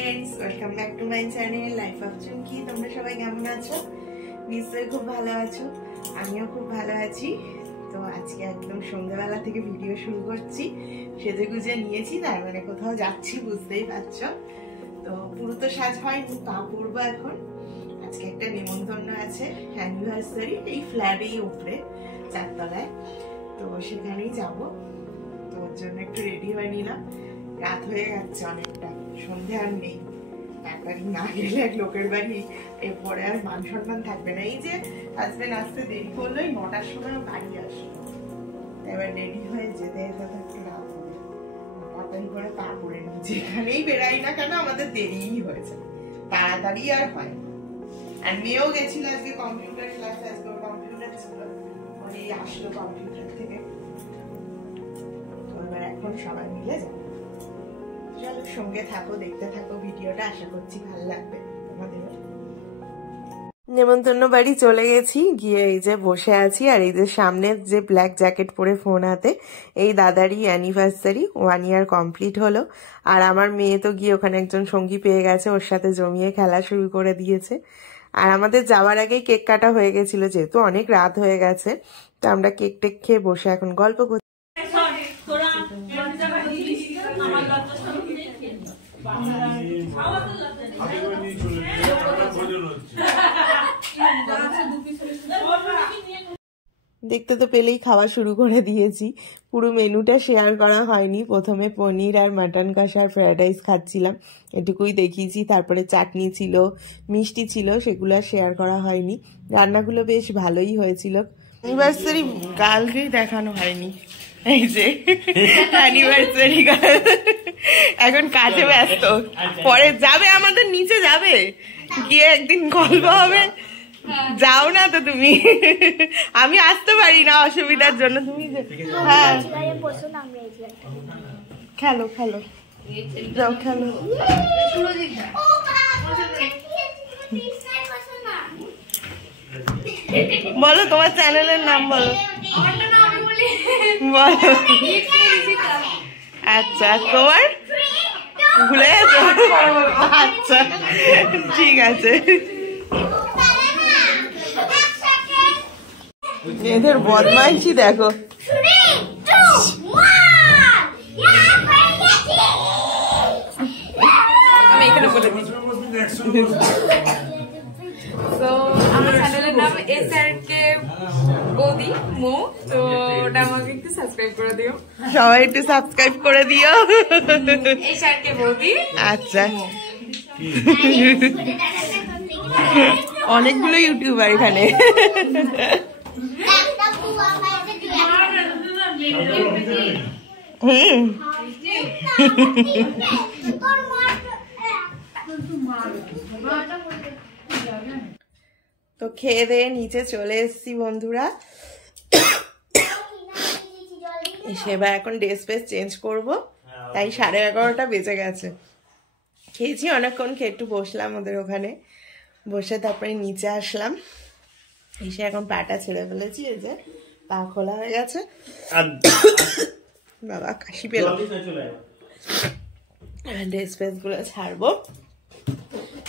Friends welcome back to my channel life of Chumki. তোমরা সবাই কেমন আছো? নিশ্চয়ই খুব ভালো আছো, আমিও খুব ভালো আছি। তো আজকে একদম সন্ধ্যাবেলা থেকে ভিডিও শুরু করছি। সেজে গুজে নিয়েছি, তার মানে কোথাও যাচ্ছি বুঝতেই পারছো। তো পুরো তো সাজ হয়নি, পা পড়বো এখন। আজকে একটা নিমন্ত্রণ আছে, অ্যানিভার্সারি, এই ফ্ল্যাটেই উপরে 4 তলায়। তো সেখানেই যাবো। তো ওর জন্য একটু রেডি হয়ে নিলাম। রাত হয়ে যাচ্ছে অনেকটা, সন্ধে আর নেই। একবারই না গেলে এক লোকের বাড়ি এরপরে আর মান সম্মান থাকবে না। এই যে হাজবেন্ড আসতে দেরি করলো, 9টার সময় বাড়ি আসলো, এবার রেডি হয়ে যেতে যেতে একটু রাত হবে। তাড়াতাড়ি করে পা পড়ে নি, যেখানেই বেড়াই না কেন আমাদের দেরিই হয়েছে, তাড়াতাড়ি আর হয় না। আর মেয়েও গেছিল আজকে কম্পিউটার ক্লাসে, আজকে ওর কম্পিউটার ছিল, ওই আসলো কম্পিউটার থেকে। তো এবার এখন সবাই মিলে যাবো। চলো সঙ্গে থাকো, দেখতে থাকো ভিডিওটা, আশা করছি ভালো লাগবে তোমাদের। নেমন্তন্ন বাড়ি চলে গেছি, গিয়ে এই যে বসে আছি। আর এই যে সামনে যে ব্ল্যাক জ্যাকেট পরে ফোন হাতে, এই দাদারই অ্যানিভার্সারি 1 ইয়ার কমপ্লিট হলো। আর আমার মেয়ে তো গিয়ে ওখানে একজন সঙ্গী পেয়ে গেছে, ওর সাথে জমিয়ে খেলা শুরু করে দিয়েছে। আর আমাদের যাওয়ার আগেই কেক কাটা হয়ে গেছিল, যেহেতু অনেক রাত হয়ে গেছে। তো আমরা কেক টেক খেয়ে বসে এখন গল্প করছি। দেখতে তো পেলেই খাওয়া শুরু করে দিয়েছি। পুরো মেনুটা শেয়ার করা হয়নি। প্রথমে পনির আর মাটন কষা আর ফ্রাইড রাইস খাচ্ছিলাম, এটুকুই দেখিয়েছি। তারপরে চাটনি ছিল, মিষ্টি ছিল, সেগুলো শেয়ার করা হয়নি। রান্নাগুলো বেশ ভালোই হয়েছিল। অ্যানিভার্সারি গার্লকেই দেখানো হয়নি। এই যে অ্যানিভার্সারি গার্ল এখন কাজে ব্যস্ত, পরে যাবে আমাদের নিচে যাবে, গিয়ে একদিন গল্প হবে। যাও না তো তুমি, আমি আসতে পারি না অসুবিধার জন্য। তুমি হ্যাঁ খেলো খেলো, যাও খেলো। বলো তোমার চ্যানেলের নাম বলো। বলো। আচ্ছা তোমার ভুলে গেছো? আচ্ছা ঠিক আছে। এদের বদমাইশি দেখো। আমি এখানে বলে দিচ্ছি, আমার চ্যানেলের নাম SRK বৌদি মো, তো ওটা আমাকে একটু সাবস্ক্রাইব করে দিও। সবাই একটু সাবস্ক্রাইব করে দিও। SRK বৌদি। আচ্ছা, অনেকগুলো ইউটিউবার এখানে। তো খেয়ে দিয়ে নিচে চলে এসেছি বন্ধুরা। এবার এখন ড্রেস ফ্রেস চেঞ্জ করবো, তাই 11:30 বেজে গেছে। খেয়েছি অনেকক্ষণ, খেয়ে একটু বসলাম ওদের ওখানে, বসে তারপরে নিচে আসলাম। এসে এখন পাটা ছেড়ে ফেলেছি, এই যে পা খোলা হয়ে গেছে। বাবা কাশি পেলাম। ড্রেস ফ্রেস গুলো ছাড়বো,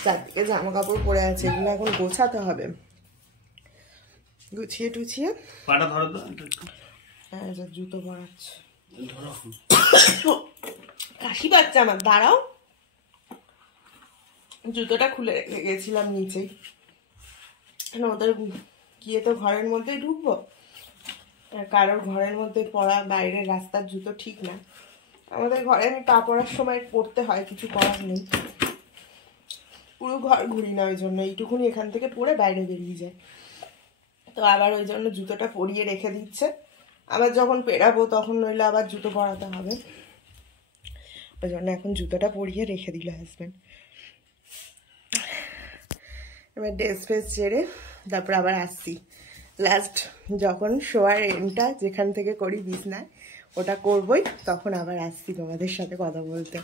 চারদিকে জামা কাপড় পরে আছে, এগুলো এখন গোছাতে হবে। গুছিয়ে টুছিয়ে জুতো পরাচ্ছে। কাশি পাচ্ছে আমার, দাঁড়াও। জুতোটা খুলে রেখে গেছিলাম নিচেই, ওদের গিয়ে তো ঘরের মধ্যেই ঢুকবো। আর কারোর ঘরের মধ্যে পড়া বাইরের রাস্তার জুতো ঠিক না। আমাদের ঘরে আমি পা পড়ার সময় পড়তে হয়, কিছু করার নেই। পুরো ঘর ঘুরি না, ওই জন্য এইটুকুনি এখান থেকে পরে বাইরে বেরিয়ে যায়। তো আবার ওই জন্য জুতোটা পরিয়ে রেখে দিচ্ছে, আবার যখন পেরাবো তখন নইলে আবার জুতো পরাতে হবে। ওই জন্য এখন জুতোটা পরিয়ে রেখে দিল হাজবেন্ড। এবার ড্রেস ফ্রেস ছেড়ে তারপর আবার আসছি। লাস্ট যখন শোয়ার এন্ডটা যেখান থেকে করি বিছনায়, ওটা করবই, তখন আবার আসছি তোমাদের সাথে কথা বলতে।